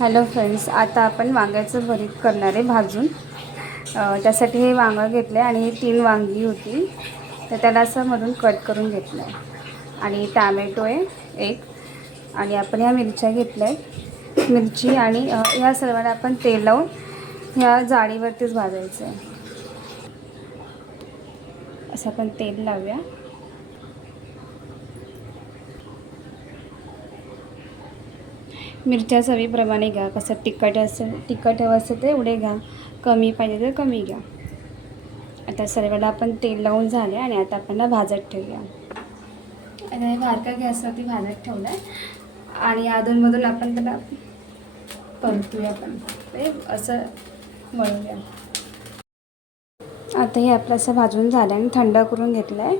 Hello friends, आता आपण वांग्याचं भरीत करणार आहे भाजून. त्यासाठी हे वांगं घेतलं आहे आणि 3 वांगी होती, तर त्याला असं मधून कट करून घेतलं आहे. आणि टॅमॅटो आहे 1, आणि आपण ह्या मिरच्या घेतल्या आहेत. मिरची आणि ह्या सर्वांना आपण तेल लावून ह्या जाळीवरतीच भाजायचं आहे. असं आपण तेल लावूया. मिरच्या चवीप्रमाणे घ्या. कसं तिखट हवं असेल तर एवढे घ्या, कमी पाहिजे तर कमी घ्या. आता सर्वाला आपण तेल लावून झाले आणि आता आपण भाजत ठेवूया. आता हे बारक्या गॅसवरती भाजत ठेवलं आहे आणि अधूनमधून आपण त्याला परतूया. आपण ते असं मळूया. आता हे आपलं असं भाजून झालं आणि थंड करून घेतलं आहे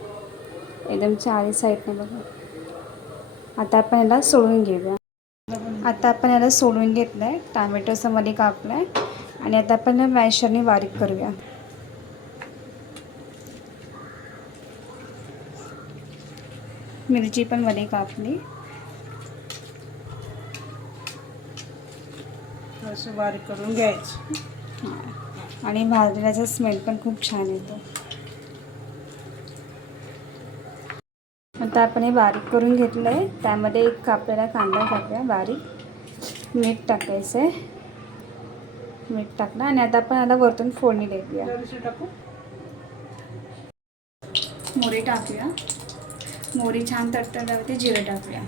एकदम चारी साईडने बघा. आता आपण याला सोडून घेऊया. आता आपण याला सोडून घेतलं आहे. टॅमॅटोचं मध्ये कापलं आहे आणि आता आपण मॅशरने बारीक करूया. मिरची पण मध्ये कापली. असं बारीक करून घ्यायचं. आणि भाजल्याचा स्मेल पण खूप छान येतो. आता आपण हे बारीक करून घेतलं आहे. त्यामध्ये एक कापलेला कांदा टाकूया बारीक. मीठ टाकायचं आहे. मीठ टाकलं आणि आता आपण याला वरतून फोडणी देऊया. मोहरी टाकूया. मोहरी छान तडतडल्यावरती जिरं टाकूया.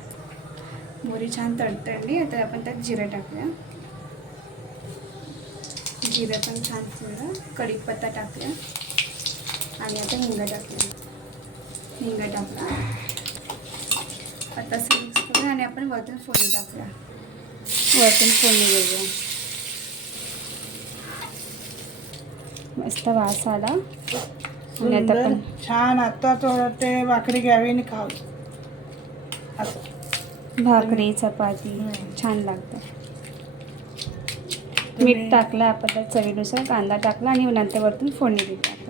मोहरी छान तडतडली आता आपण त्यात जिरं टाकूया. जिरं पण छान चिरलं. कढीपत्ता टाकूया आणि आता हिंग टाकूया. हिंग टाकला. आता असं मिक्स करूया आणि आपण वरतून फोडणी टाकूया. वरतून फोडणी देऊया. मस्त वास आला आणि आता पण छान. आता ते भाकरी घ्यावी आणि खाऊ. भाकरी चपाती छान लागतं. मीठ टाकलं आपण त्यात चवीनुसार. कांदा टाकला आणि नंतर वरतून फोडणी दिली.